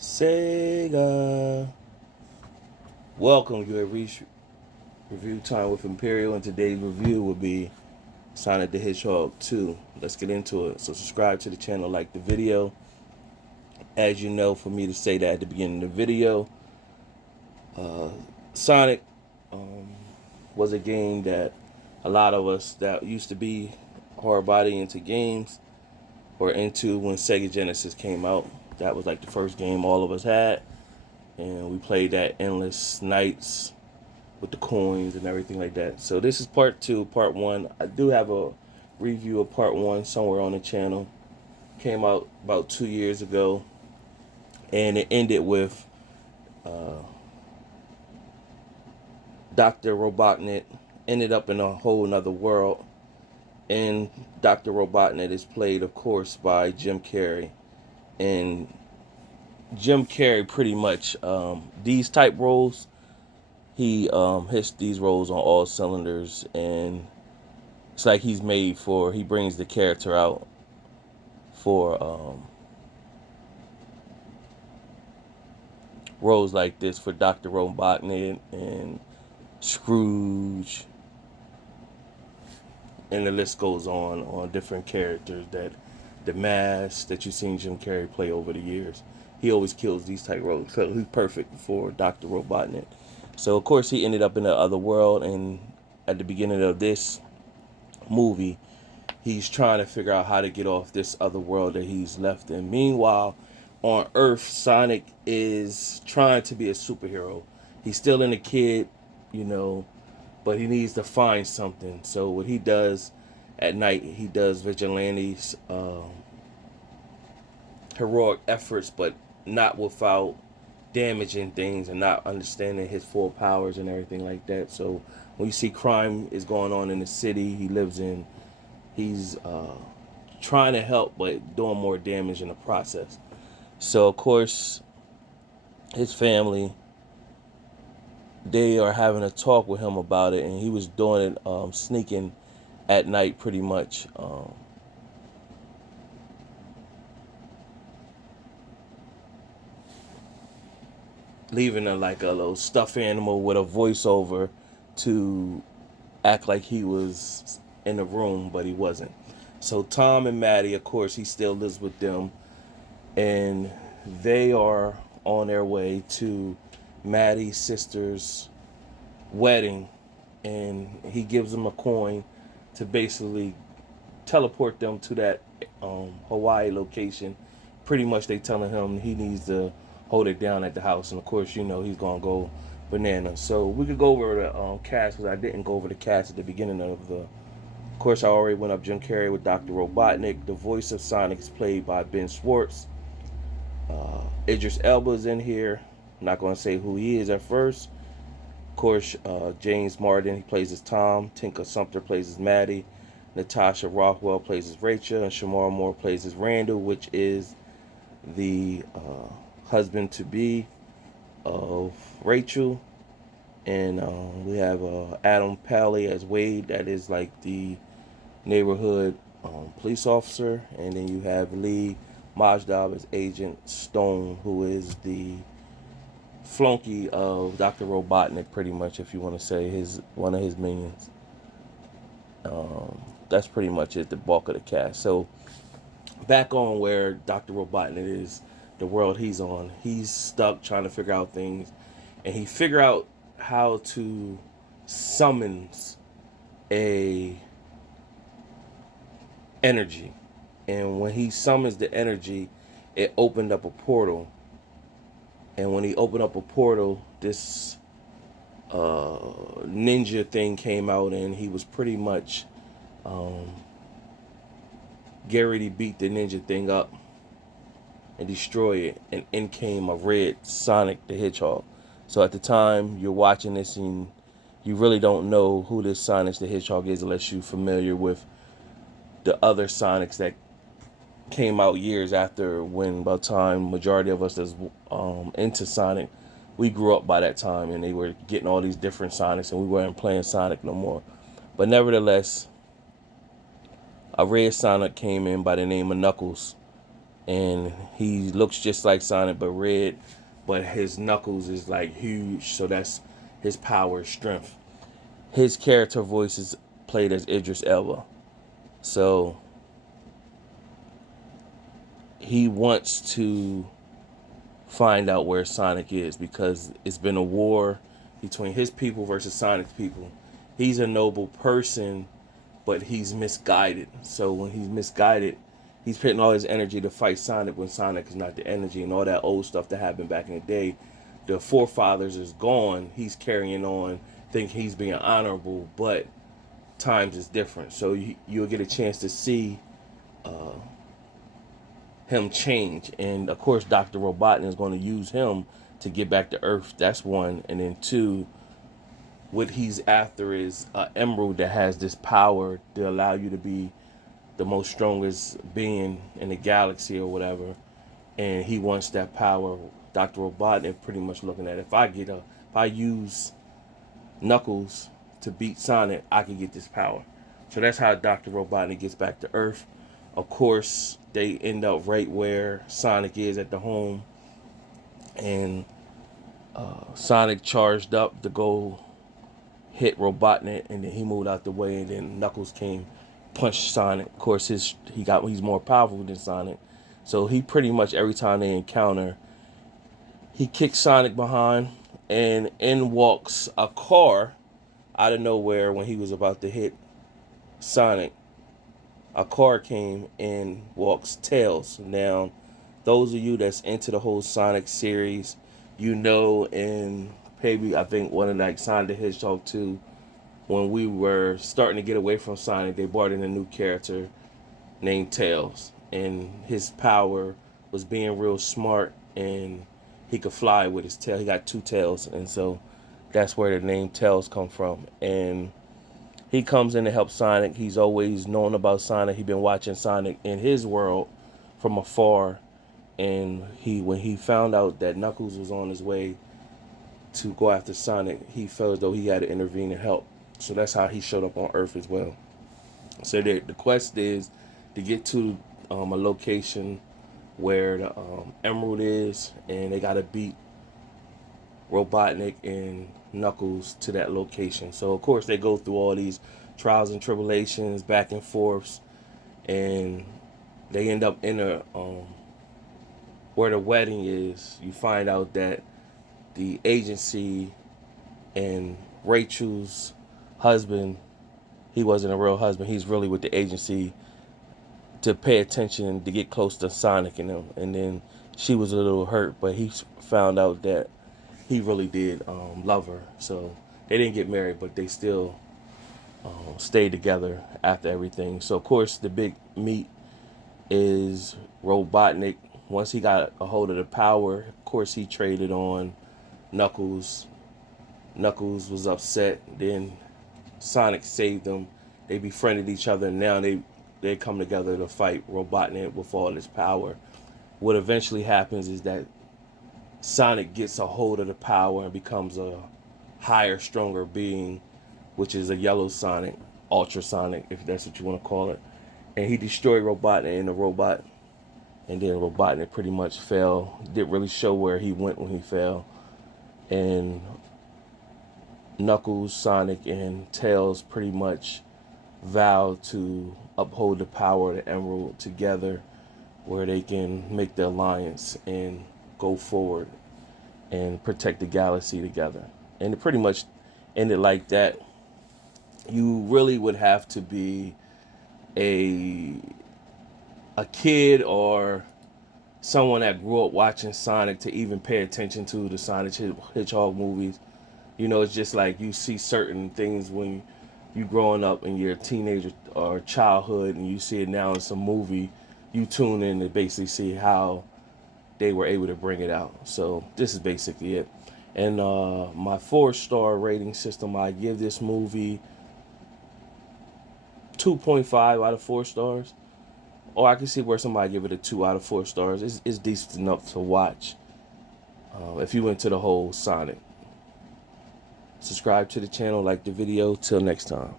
Sega. Welcome. You have reached review time with Imperial, and today's review will be Sonic the Hedgehog 2. Let's get into it. So subscribe to the channel, like the video. As you know, for me to say that at the beginning of the video, Sonic was a game that a lot of us that used to be hard body into games or into when Sega Genesis came out. That was like the first game all of us had. And we played that endless nights with the coins and everything like that. So this is part two. Part one, I do have a review of part one somewhere on the channel. Came out about 2 years ago, and it ended with Dr. Robotnik ended up in a whole nother world. And Dr. Robotnik is played, of course, by Jim Carrey. And Jim Carrey pretty much these type roles, he hits these roles on all cylinders, and it's like he brings the character out for roles like this for Dr. Robotnik and Scrooge, and the list goes on different characters that the mask that you've seen Jim Carrey play over the years. He always kills these type roles, so he's perfect for Dr. Robotnik. So of course he ended up in the other world, and at the beginning of this movie, he's trying to figure out how to get off this other world that he's left in. Meanwhile, on Earth, Sonic is trying to be a superhero. He's still in a kid, but he needs to find something. So what he does at night, he does vigilantes, heroic efforts, but not without damaging things and not understanding his full powers and everything like that. So when you see crime is going on in the city he lives in, he's trying to help but doing more damage in the process. So of course his family, they are having a talk with him about it, and he was doing it sneaking at night pretty much. Leaving like a little stuffed animal with a voiceover to act like he was in the room, but he wasn't. So Tom and Maddie, of course, he still lives with them, and they are on their way to Maddie's sister's wedding, and he gives them a coin to basically teleport them to that Hawaii location. Pretty much they telling him he needs to hold it down at the house, and of course he's gonna go bananas. So we could go over the cast, because I didn't go over the cast at the beginning of the. Of course, I already went up Jim Carrey with Dr. Robotnik. The voice of Sonic is played by Ben Schwartz. Idris Elba is in here. I'm not gonna say who he is at first. Of course, James Martin, he plays as Tom. Tinka Sumter plays as Maddie. Natasha Rothwell plays as Rachel, and Shamar Moore plays as Randall, which is the husband to be of Rachel. And we have Adam Pally as Wade, that is like the neighborhood police officer. And then you have Lee Majdoub as Agent Stone, who is the flunky of Dr. Robotnik, pretty much, if you want to say one of his minions. That's pretty much it, the bulk of the cast. So back on where Dr. Robotnik is, the world he's on, he's stuck trying to figure out things, and he figure out how to summons a energy. And when he summons the energy, it opened up a portal. And when he opened up a portal, this ninja thing came out, and he was pretty much Gary beat the ninja thing up and destroy it, and in came a red Sonic the Hedgehog. So at the time you're watching this, and you really don't know who this Sonic the Hedgehog is unless you're familiar with the other Sonics that came out years after, when by the time majority of us that's into Sonic, we grew up by that time, and they were getting all these different Sonics, and we weren't playing Sonic no more. But nevertheless, a red Sonic came in by the name of Knuckles, and he looks just like Sonic but red, but his knuckles is like huge, so that's his power, strength. His character voice is played as Idris Elba, so he wants to find out where Sonic is because it's been a war between his people versus Sonic's people. He's a noble person, but he's misguided. So when he's misguided, he's putting all his energy to fight Sonic when Sonic is not the energy, and all that old stuff that happened back in the day. The forefathers is gone. He's carrying on, think he's being honorable, but times is different. So you'll get a chance to see him change. And of course, Dr. Robotnik is going to use him to get back to Earth. That's one. And then two, what he's after is an emerald that has this power to allow you to be the most strongest being in the galaxy or whatever. And he wants that power. Dr. Robotnik pretty much looking at it. If I use Knuckles to beat Sonic, I can get this power. So that's how Dr. Robotnik gets back to Earth. Of course, they end up right where Sonic is at the home, and Sonic charged up to go hit Robotnik, and then he moved out the way, and then Knuckles came, punched Sonic. Of course, he's more powerful than Sonic, so he pretty much every time they encounter, he kicks Sonic behind, and in walks a car out of nowhere when he was about to hit Sonic. A car came and walks Tails. Now, those of you that's into the whole Sonic series, you know, in maybe I think one of like Sonic the Hedgehog 2, when we were starting to get away from Sonic, they brought in a new character named Tails, and his power was being real smart, and he could fly with his tail. He got two tails, and so that's where the name Tails come from. And he comes in to help Sonic. He's always known about Sonic. He's been watching Sonic in his world from afar. And when he found out that Knuckles was on his way to go after Sonic, he felt as though he had to intervene and help. So that's how he showed up on Earth as well. So the quest is to get to a location where the Emerald is, and they got to beat Robotnik and Knuckles to that location. So of course they go through all these trials and tribulations, back and forths, and they end up in a where the wedding is. You find out that the agency and Rachel's husband, he wasn't a real husband. He's really with the agency to pay attention to get close to Sonic and them. And then she was a little hurt, but he found out that he really did love her. So they didn't get married, but they still stayed together after everything. So of course the big meet is Robotnik. Once he got a hold of the power, of course he traded on Knuckles. Knuckles was upset. Then Sonic saved them. They befriended each other, and now they come together to fight Robotnik with all his power. What eventually happens is that Sonic gets a hold of the power and becomes a higher, stronger being, which is a yellow Sonic, Ultra Sonic, if that's what you want to call it. And he destroyed Robotnik and the robot. And then Robotnik pretty much fell. Didn't really show where he went when he fell. And Knuckles, Sonic, and Tails pretty much vowed to uphold the power of the Emerald together, where they can make the alliance and go forward and protect the galaxy together. And it pretty much ended like that. You really would have to be a kid or someone that grew up watching Sonic to even pay attention to the Sonic Hedgehog movies. You know, it's just like you see certain things when you growing up in your teenager or childhood, and you see it now in some movie, you tune in to basically see how they were able to bring it out. So this is basically it. And my 4-star rating system, I give this movie 2.5 out of 4 stars. Or I can see where somebody give it a 2 out of 4 stars. It's decent enough to watch if you into the whole Sonic. Subscribe to the channel, like the video. Till next time.